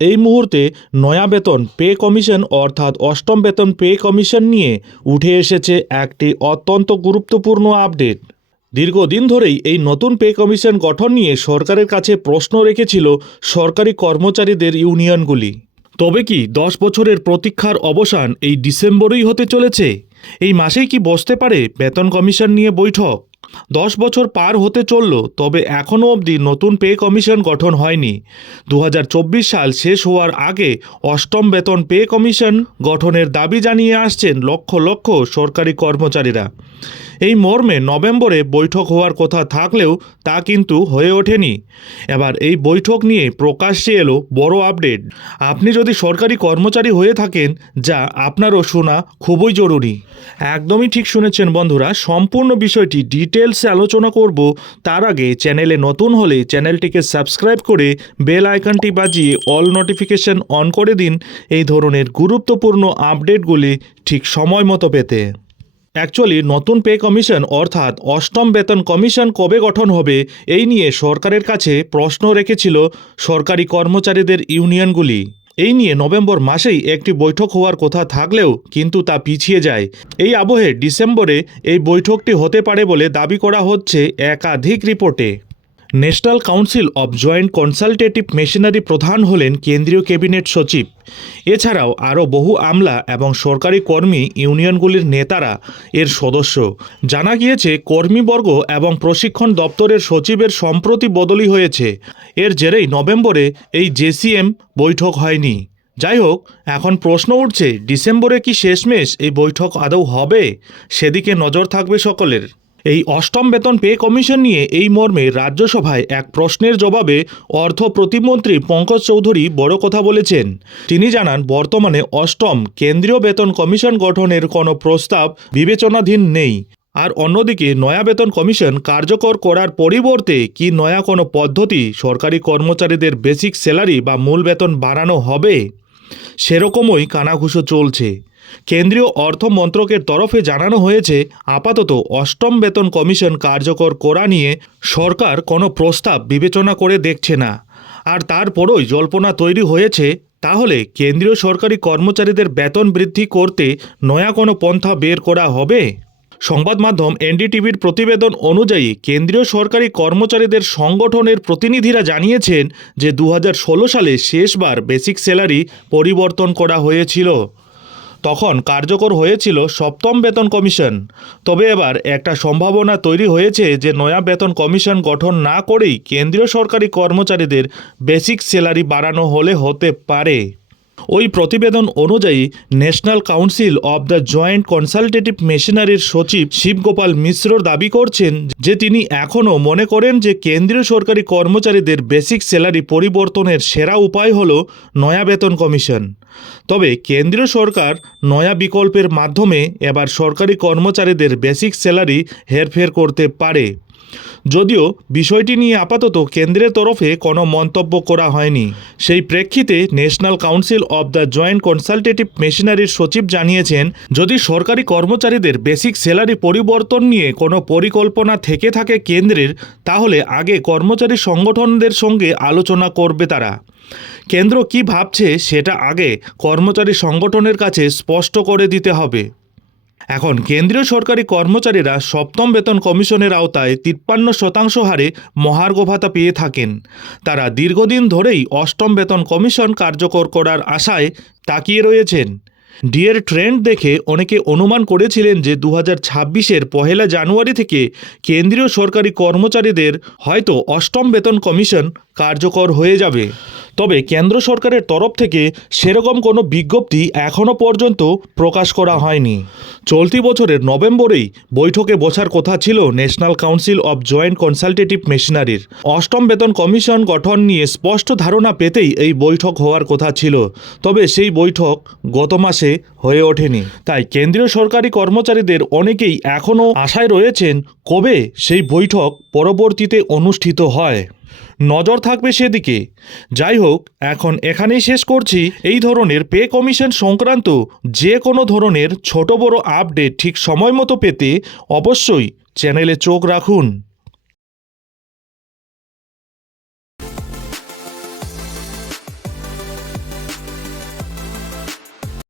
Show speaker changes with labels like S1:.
S1: এই মুহূর্তে নয়া বেতন পে কমিশন অর্থাৎ অষ্টম বেতন পে কমিশন নিয়ে উঠে এসেছে একটি অত্যন্ত গুরুত্বপূর্ণ আপডেট। দীর্ঘদিন ধরেই এই নতুন পে কমিশন গঠন নিয়ে সরকারের কাছে প্রশ্ন রেখেছিল সরকারি কর্মচারীদের ইউনিয়নগুলি। তবে কি দশ বছরের প্রতীক্ষার অবসান এই ডিসেম্বরেই হতে চলেছে? এই মাসেই কি বসতে পারে বেতন কমিশন নিয়ে বৈঠক? দশ বছর পার হতে চলল, তবে এখনও অবধি নতুন পে কমিশন গঠন হয়নি। দু হাজার চব্বিশ সাল শেষ হওয়ার আগে অষ্টম বেতন পে কমিশন গঠনের দাবি জানিয়ে আসছেন লক্ষ লক্ষ সরকারি কর্মচারীরা। এই মর্মে নভেম্বরে বৈঠক হওয়ার কথা থাকলেও তা কিন্তু হয়ে ওঠেনি। এবার এই বৈঠক নিয়ে প্রকাশ্যে এলো বড় আপডেট। আপনি যদি সরকারি কর্মচারী হয়ে থাকেন, যা আপনারও শোনা খুবই জরুরি। একদমই ঠিক শুনেছেন বন্ধুরা, সম্পূর্ণ বিষয়টি ডিটেলসে আলোচনা করব। তার আগে চ্যানেলে নতুন হলে চ্যানেলটিকে সাবস্ক্রাইব করে বেল আইকনটি বাজিয়ে অল নোটিফিকেশন অন করে দিন। এই ধরনের গুরুত্বপূর্ণ আপডেটগুলি ঠিক সময় মতো পেতে। অ্যাকচুয়ালি নতুন পে কমিশন অর্থাৎ অষ্টম বেতন কমিশন কবে গঠন হবে, এই নিয়ে সরকারের কাছে প্রশ্ন রেখেছিল সরকারি কর্মচারীদের ইউনিয়নগুলি। এই নিয়ে নভেম্বর মাসেই একটি বৈঠক হওয়ার কথা থাকলেও কিন্তু তা পিছিয়ে যায়। এই আবহে ডিসেম্বরে এই বৈঠকটি হতে পারে বলে দাবি করা হচ্ছে একাধিক রিপোর্টে। National council of joint consultative machinery প্রধান হলেন কেন্দ্রীয় ক্যাবিনেট সচিব। এছাড়াও আরও বহু আমলা এবং সরকারি কর্মী ইউনিয়নগুলির নেতারা এর সদস্য। জানা গিয়েছে, কর্মীবর্গ এবং প্রশিক্ষণ দপ্তরের সচিবের সম্প্রতি বদলি হয়েছে। এর জেরেই নভেম্বরে এই জেসিএম বৈঠক হয়নি। যাই হোক এখন প্রশ্ন উঠছে, ডিসেম্বরে কি শেষমেশ এই বৈঠক আদৌ হবে? সেদিকে নজর থাকবে সকলের। এই অষ্টম বেতন পে কমিশন নিয়ে এই মর্মে রাজ্যসভায় এক প্রশ্নের জবাবে অর্থ প্রতিমন্ত্রী পঙ্কজ চৌধুরী বড় কথা বলেছেন। তিনি জানান, বর্তমানে অষ্টম কেন্দ্রীয় বেতন কমিশন গঠনের কোনো প্রস্তাব বিবেচনাধীন নেই। আর অন্যদিকে, নয়া বেতন কমিশন কার্যকর করার পরিবর্তে কি নয়া কোনো পদ্ধতি সরকারি কর্মচারীদের বেসিক স্যালারি বা মূল বেতন বাড়ানো হবে? সেরকমই কানাঘুষো চলছে। কেন্দ্রীয় অর্থ মন্ত্রকের তরফে জানানো হয়েছে, আপাতত অষ্টম বেতন কমিশন কার্যকর করা নিয়ে সরকার কোনো প্রস্তাব বিবেচনা করে দেখছে না। আর তারপরই জল্পনা তৈরি হয়েছে, তাহলে কেন্দ্রীয় সরকারি কর্মচারীদের বেতন বৃদ্ধি করতে নয়া কোনো পন্থা বের করা হবে? সংবাদ মাধ্যম এনডিটিভির প্রতিবেদন অনুযায়ী কেন্দ্রীয় সরকারি কর্মচারীদের সংগঠনের প্রতিনিধিরা জানিয়েছেন যে দু হাজার ষোলো সালে শেষবার বেসিক স্যালারি পরিবর্তন করা হয়েছিল। তখন কার্যকর হয়েছিল সপ্তম বেতন কমিশন। তবে এবার একটা সম্ভাবনা তৈরি হয়েছে যে নয়া বেতন কমিশন গঠন না করেই কেন্দ্রীয় সরকারি কর্মচারীদের বেসিক স্যালারি বাড়ানো হলে হতে পারে। ওই প্রতিবেদন অনুযায়ী national council of the joint consultative মেশিনারির সচিব শিবগোপাল মিশ্রর দাবি করছেন যে তিনি এখনও মনে করেন যে কেন্দ্রীয় সরকারি কর্মচারীদের বেসিক স্যালারি পরিবর্তনের সেরা উপায় হল নয়া বেতন কমিশন। তবে কেন্দ্রীয় সরকার নয়া বিকল্পের মাধ্যমে এবার সরকারি কর্মচারীদের বেসিক স্যালারি হেরফের করতে পারে। যদিও বিষয়টি নিয়ে আপাতত কেন্দ্রের তরফে কোনো মন্তব্য করা হয়নি। সেই প্রেক্ষিতে national council of the joint consultative মেশিনারির সচিব জানিয়েছেন, যদি সরকারি কর্মচারীদের বেসিক স্যালারি পরিবর্তন নিয়ে কোনো পরিকল্পনা থেকে থাকে কেন্দ্রের, তাহলে আগে কর্মচারী সংগঠনদের সঙ্গে আলোচনা করবে তারা। কেন্দ্র কি ভাবছে সেটা আগে কর্মচারী সংগঠনের কাছে স্পষ্ট করে দিতে হবে। এখন কেন্দ্রীয় সরকারি কর্মচারীরা সপ্তম বেতন কমিশনের আওতায় তিপ্পান্ন শতাংশ হারে মহার্ঘ ভাতা পেয়ে থাকেন। তারা দীর্ঘদিন ধরেই অষ্টম বেতন কমিশন কার্যকর করার আশায় তাকিয়ে রয়েছেন। ডিয়ের ট্রেন্ড দেখে অনেকে অনুমান করেছিলেন যে দু হাজার ছাব্বিশের পহেলা জানুয়ারি থেকে কেন্দ্রীয় সরকারি কর্মচারীদের হয়তো অষ্টম বেতন কমিশন কার্যকর হয়ে যাবে। তবে কেন্দ্র সরকারের তরফ থেকে সেরকম কোনো বিজ্ঞপ্তি এখনও পর্যন্ত প্রকাশ করা হয়নি। চলতি বছরের নভেম্বরেই বৈঠকে বসার কথা ছিল national council of joint consultative মেশিনারির। অষ্টম বেতন কমিশন গঠন নিয়ে স্পষ্ট ধারণা পেতেই এই বৈঠক হওয়ার কথা ছিল, তবে সেই বৈঠক গত মাসে হয়ে ওঠেনি। তাই কেন্দ্রীয় সরকারি কর্মচারীদের অনেকেই এখনও আশায় রয়েছেন কবে সেই বৈঠক পরবর্তীতে অনুষ্ঠিত হয়। নজর থাকবে সেদিকে। যাই হোক, এখন এখানেই শেষ করছি। এই ধরনের পে কমিশন সংক্রান্ত যে কোনো ধরনের ছোট বড় আপডেট ঠিক সময় মতো পেতে অবশ্যই চ্যানেলে চোখ রাখুন।